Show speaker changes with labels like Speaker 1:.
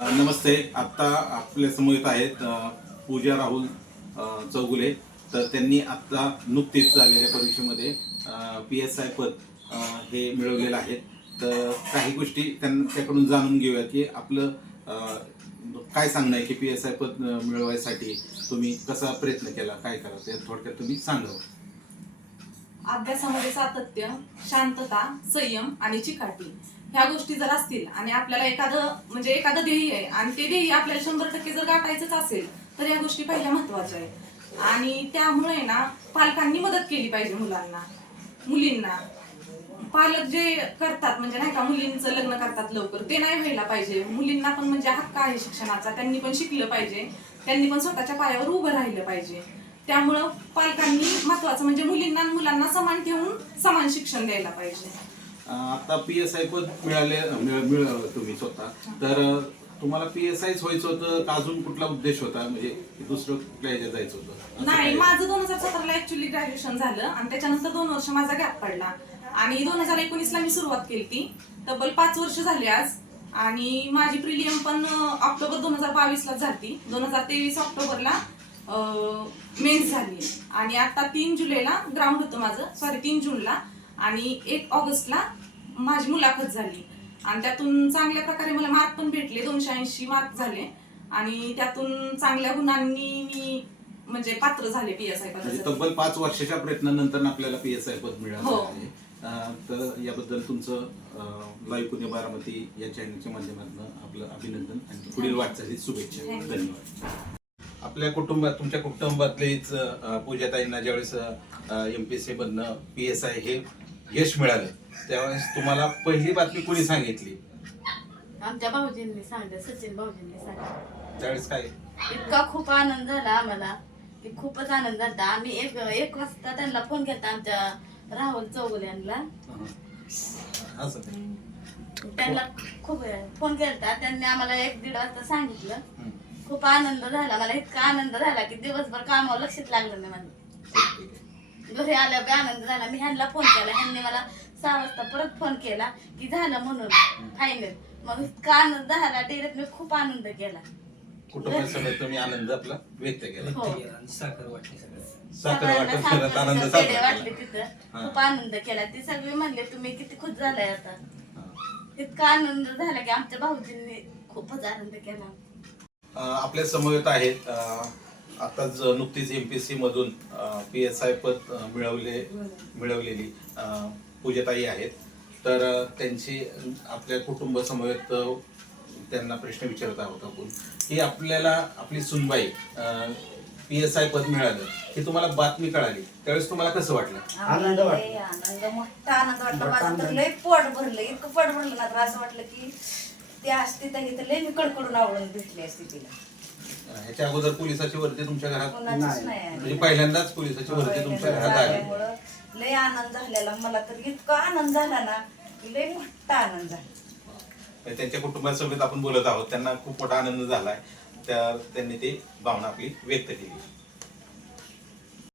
Speaker 1: नमस्ते. आत्ता आपल्यासमोर येत आहेत पूजा राहुल चौगुले. तर त्यांनी आत्ता नुकतीच झालेल्या परीक्षेमध्ये पी एस आय पद हे मिळवलेलं आहे. तर काही गोष्टी त्यांच्याकडून जाणून घेऊया की आपलं काय सांगणं आहे की पी एस आय पद मिळवायसाठी? तुम्ही कसा प्रयत्न केला? काय करा? ते थोडक्यात तुम्ही सांगा.
Speaker 2: अभ्यासामध्ये सातत्य शांतता संयम आणि चिकाटी. ह्या गोष्टी जर असतील आणि आपल्याला एखादं म्हणजे एखादं ध्येय आहे आणि ते ध्येय आपल्याला शंभर टक्के जर गाठायचंच असेल तर या गोष्टी पहिल्या महत्त्वाच्या आहेत. आणि त्यामुळे ना पालकांनी मदत केली पाहिजे मुलांना मुलींना. पालक जे करतात म्हणजे नाही का मुलींचं लग्न करतात लवकर ते नाही व्हायला पाहिजे. मुलींना पण म्हणजे हक्क आहे शिक्षणाचा त्यांनी पण शिकलं पाहिजे. त्यांनी पण स्वतःच्या पायावर उभं राहिलं पाहिजे. त्यामुळं पालकांनी महत्वाचं म्हणजे मुलींना आणि मुलांना समान ठेवून समान शिक्षण द्यायला पाहिजे.
Speaker 1: आता पी एस आय पद मिळाले मिळ- तुम्ही स्वतः? तर तुम्हाला पी एस आयच व्हायचं होतं का अजून कुठला उद्देश होता? म्हणजे दुसरं कुठल्या ह्याच्यात जायचं होतं?
Speaker 2: नाही? माझं दोन हजार सतराला ऍक्च्युली ग्रॅज्युएशन झालं आणि त्याच्यानंतर दोन वर्ष माझा गॅप पडला. आणि दोन हजार एकोणीसला मी सुरुवात केली ती. तब्बल पाच वर्ष झाली आज. आणि माझी प्रिलियम पण ऑक्टोबर दोन हजार बावीसला झाली दोन हजार तेवीस ऑक्टोबरला मेन्स झाली. आणि आता तीन जुलैला ग्राउंड होतं माझं. सॉरी तीन जूनला. आणि एक ऑगस्टला माझी मुलाखत झाली. आणि त्यातून चांगल्या प्रकारे मला मार्क पण भेटले दोनशे ऐंशी मार्क झाले. आणि त्यातून चांगल्या गुणांनी मी म्हणजे पात्र झाले पी एस आय
Speaker 1: म्हणजे
Speaker 2: पदासाठी
Speaker 1: तब्बल पाच वर्षाच्या प्रयत्नानंतर आपल्याला पी एस आय पद मिळालं
Speaker 2: हो.
Speaker 1: आहे. अ, तर याबद्दल तुमचं लाईव्ह पुणे बारामती या चॅनलच्या माध्यमातून आपलं अभिनंदन आणि पुढील वाटचालीत शुभेच्छा.
Speaker 2: Thank you.
Speaker 1: धन्यवाद. आपल्या कुटुंबात तुमच्या कुटुंबातलेच अ, पूजाताईंना ज्यावेळेस एम पी सी मधनं पी एस आय हे यश मिळालं त्यावेळेस तुम्हाला पहिली बातमी कोणी सांगितली?
Speaker 3: आमच्या भाऊजींनी सांगितलं सचिन भाऊजींनी सांगितलं.
Speaker 1: त्यावेळेस काय?
Speaker 3: इतका खूप आनंद झाला आम्हाला की खूपच आनंद झाला. आम्ही एक एक वाजता त्यांना फोन केला आमच्या राहुल चौगुले यांना.
Speaker 1: असं
Speaker 3: त्यांना खूप फोन केला त्यांनी आम्हाला एक दीड वाजता सांगितलं.
Speaker 1: हं.
Speaker 3: खूप आनंद झाला. मला इतका आनंद झाला की दिवसभर कामावर लक्षच लागलं नाही माझं
Speaker 1: ठीक आहे.
Speaker 3: घरी आल्या बी आनंद झाला. मी ह्यांना फोन केला. ह्यांनी मला सहा वाजता परत फोन केला की झालं म्हणून फायनल मग इतका आनंद झाला डिरेक्ट मी खूप आनंद केला.
Speaker 1: कुटुंबासमेत तुम्ही आनंद आपला व्यक्त केला.
Speaker 3: हो.
Speaker 4: साखर वाटली सगळं.
Speaker 1: साखर
Speaker 3: सगळ्यांना
Speaker 1: वाटप करत आनंद
Speaker 3: साखरेचे पेढे
Speaker 1: साजरा
Speaker 3: वाटले
Speaker 1: केला.
Speaker 3: तिथं.
Speaker 1: हा.
Speaker 3: खूप आनंद केला. ते सगळे म्हणले तुम्ही किती खुश झालाय आता.
Speaker 1: हा.
Speaker 3: इतका आनंद झाला की आमच्या भाऊजींनी खूपच आनंद केला.
Speaker 1: अ, आपल्या समवेत आहेत अ, आताच नुकतीच एमपीएससी मधून पी एस आय पद अ, मिळवले. मिळवलेली अ, पूजाताई आहेत. तर त्यांची आपल्या कुटुंब समवेत त्यांना प्रश्न विचारत आहोत आपण. की आपल्याला आपली सुनबाई पी एस आय पद मिळालं ही तुम्हाला बातमी कळाली. त्यावेळेस तुम्हाला कसं वाटलं?
Speaker 4: आनंद वाटला.
Speaker 5: आनंद मोठा आनंद वाटला.
Speaker 4: मोठा
Speaker 5: माझं तर
Speaker 4: आनंद.
Speaker 5: लय पोट भरलं. इतकं पोट भरलं ना तर असं वाटलं की ते असते तर इथं लय मी कडकडून आवडून भेटली असती तिला.
Speaker 1: ह्याच्या अगोदर पोलिसाची वर्दी तुमच्या घरात
Speaker 5: कोणाचीच
Speaker 4: नाही.
Speaker 5: नाही आली.
Speaker 1: म्हणजे पहिल्यांदाच पोलिसाची वर्दी तुमच्या घरात आली.
Speaker 5: लय आनंद झालेला. मला तर इतका आनंद झाला ना की लय मोठा आनंद झाला.
Speaker 1: त्यांच्या कुटुंबासोबत आपण बोलत आहोत. त्यांना खूप मोठा आनंद झालाय. त्या त्यांनी ती भावना आपली व्यक्त केली.